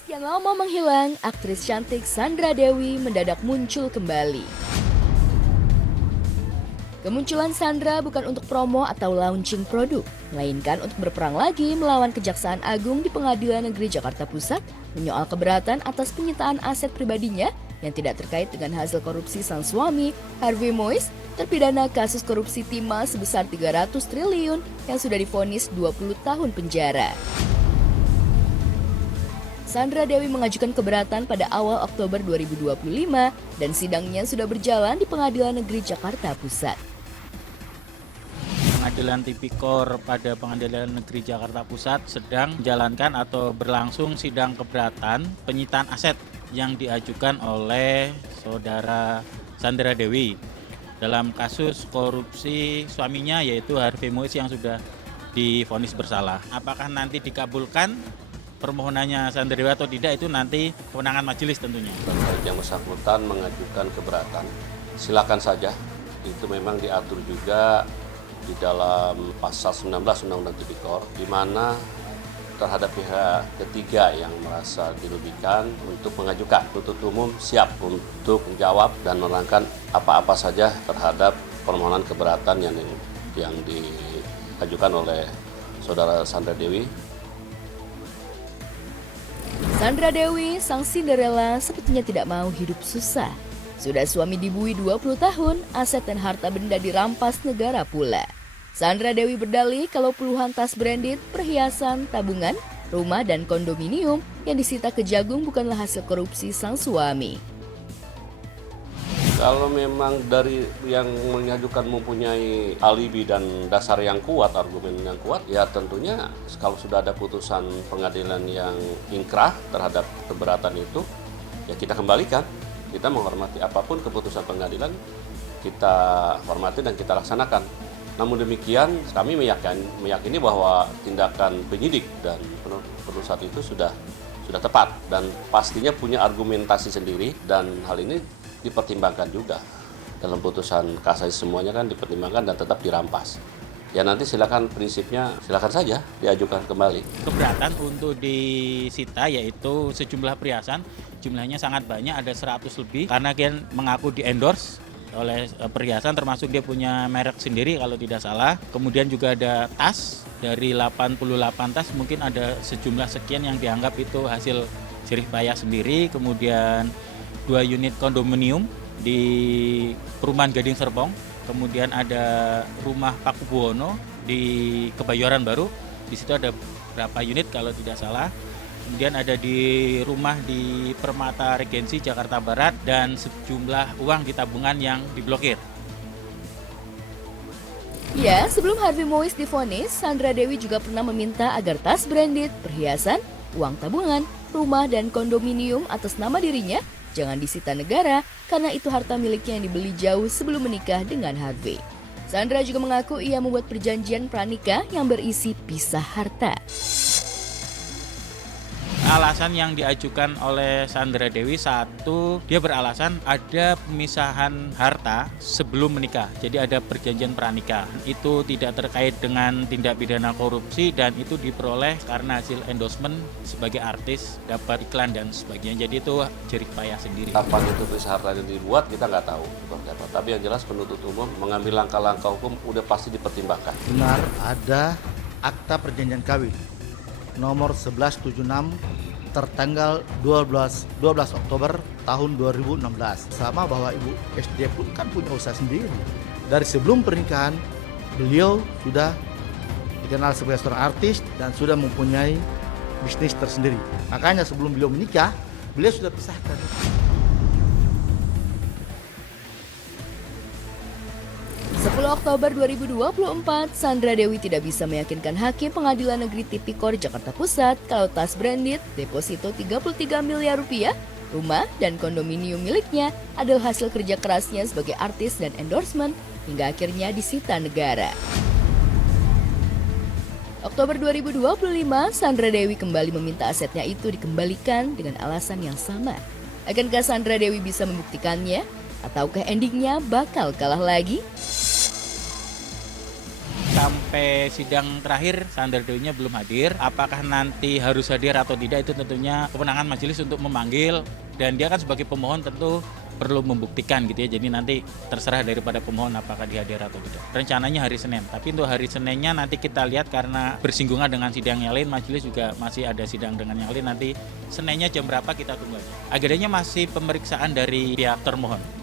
Sekian lama menghilang, aktris cantik Sandra Dewi mendadak muncul kembali. Kemunculan Sandra bukan untuk promo atau launching produk, melainkan untuk berperang lagi melawan Kejaksaan Agung di Pengadilan Negeri Jakarta Pusat menyoal keberatan atas penyitaan aset pribadinya yang tidak terkait dengan hasil korupsi sang suami, Harvey Moise, terpidana kasus korupsi timah sebesar 300 triliun yang sudah divonis 20 tahun penjara. Sandra Dewi mengajukan keberatan pada awal Oktober 2025 dan sidangnya sudah berjalan di Pengadilan Negeri Jakarta Pusat. Pengadilan Tipikor pada Pengadilan Negeri Jakarta Pusat sedang menjalankan atau berlangsung sidang keberatan penyitaan aset yang diajukan oleh saudara Sandra Dewi dalam kasus korupsi suaminya yaitu Harvey Moise yang sudah divonis bersalah. Apakah nanti dikabulkan permohonannya Sandra Dewi atau tidak itu nanti kewenangan majelis tentunya. Terkait yang bersangkutan mengajukan keberatan, silakan saja. Itu memang diatur juga di dalam pasal 19 Undang-Undang Tipikor, di mana terhadap pihak ketiga yang merasa dirugikan untuk mengajukan. Penuntut umum siap untuk menjawab dan menerangkan apa-apa saja terhadap permohonan keberatan yang diajukan oleh saudara Sandra Dewi. Sandra Dewi, sang Cinderella, sepertinya tidak mau hidup susah. Sudah suami dibui 20 tahun, aset dan harta benda dirampas negara pula. Sandra Dewi berdalih kalau puluhan tas branded, perhiasan, tabungan, rumah dan kondominium yang disita Kejagung bukanlah hasil korupsi sang suami. Kalau memang dari yang mengajukan mempunyai alibi dan dasar yang kuat, argumen yang kuat, ya tentunya kalau sudah ada putusan pengadilan yang ingkrah terhadap keberatan itu, ya kita kembalikan. Kita menghormati apapun keputusan pengadilan, kita hormati dan kita laksanakan. Namun demikian, kami meyakini bahwa tindakan penyidik dan penuntut itu sudah tepat dan pastinya punya argumentasi sendiri, dan hal ini dipertimbangkan juga dalam putusan kasasi, semuanya kan dipertimbangkan dan tetap dirampas. Ya nanti silakan, prinsipnya silakan saja diajukan kembali. Keberatan untuk disita yaitu sejumlah perhiasan, jumlahnya sangat banyak, ada 100 lebih karena dia mengaku di-endorse oleh perhiasan, termasuk dia punya merek sendiri kalau tidak salah. Kemudian juga ada tas, dari 88 tas mungkin ada sejumlah sekian yang dianggap itu hasil jerih payah sendiri. Kemudian 2 unit kondominium di Perumahan Gading Serpong. Kemudian ada rumah Paku Buwono di Kebayoran Baru. Di situ ada berapa unit kalau tidak salah. Kemudian ada di rumah di Permata Regensi Jakarta Barat dan sejumlah uang di tabungan yang diblokir. Ya, sebelum Harvey Moise divonis, Sandra Dewi juga pernah meminta agar tas branded, perhiasan, uang tabungan, rumah dan kondominium atas nama dirinya jangan disita negara karena itu harta miliknya yang dibeli jauh sebelum menikah dengan Harvey. Sandra juga mengaku ia membuat perjanjian pranikah yang berisi pisah harta. Alasan yang diajukan oleh Sandra Dewi, satu, dia beralasan ada pemisahan harta sebelum menikah. Jadi ada perjanjian pranikah. Itu tidak terkait dengan tindak pidana korupsi dan itu diperoleh karena hasil endorsement sebagai artis, dapat iklan dan sebagainya. Jadi itu jerih payah sendiri. Kapan itu pisah harta yang dibuat kita nggak tahu. Tapi yang jelas penuntut umum mengambil langkah-langkah hukum udah pasti dipertimbangkan. Benar ada akta perjanjian kawin nomor 1176 tertanggal 12 Oktober tahun 2016. Sama bahwa Ibu SD pun kan punya usaha sendiri. Dari sebelum pernikahan, beliau sudah dikenal sebagai seorang artis dan sudah mempunyai bisnis tersendiri. Makanya sebelum beliau menikah, beliau sudah pisahkan. 10 Oktober 2024, Sandra Dewi tidak bisa meyakinkan Hakim Pengadilan Negeri Tipikor Jakarta Pusat kalau tas branded, deposito 33 miliar rupiah, rumah dan kondominium miliknya adalah hasil kerja kerasnya sebagai artis dan endorsement hingga akhirnya disita negara. Oktober 2025, Sandra Dewi kembali meminta asetnya itu dikembalikan dengan alasan yang sama. Akankah Sandra Dewi bisa membuktikannya? Ataukah endingnya bakal kalah lagi? sampai sidang terakhir Sandra Dewinya belum hadir. Apakah nanti harus hadir atau tidak itu tentunya kewenangan majelis untuk memanggil, dan dia kan sebagai pemohon tentu perlu membuktikan gitu ya. Jadi nanti terserah daripada pemohon apakah dihadir atau tidak. Rencananya hari Senin, tapi untuk hari Seninnya nanti kita lihat karena bersinggungan dengan sidang yang lain, majelis juga masih ada sidang dengan yang lain, nanti Seninnya jam berapa kita tunggu aja. Agendanya masih pemeriksaan dari pihak termohon.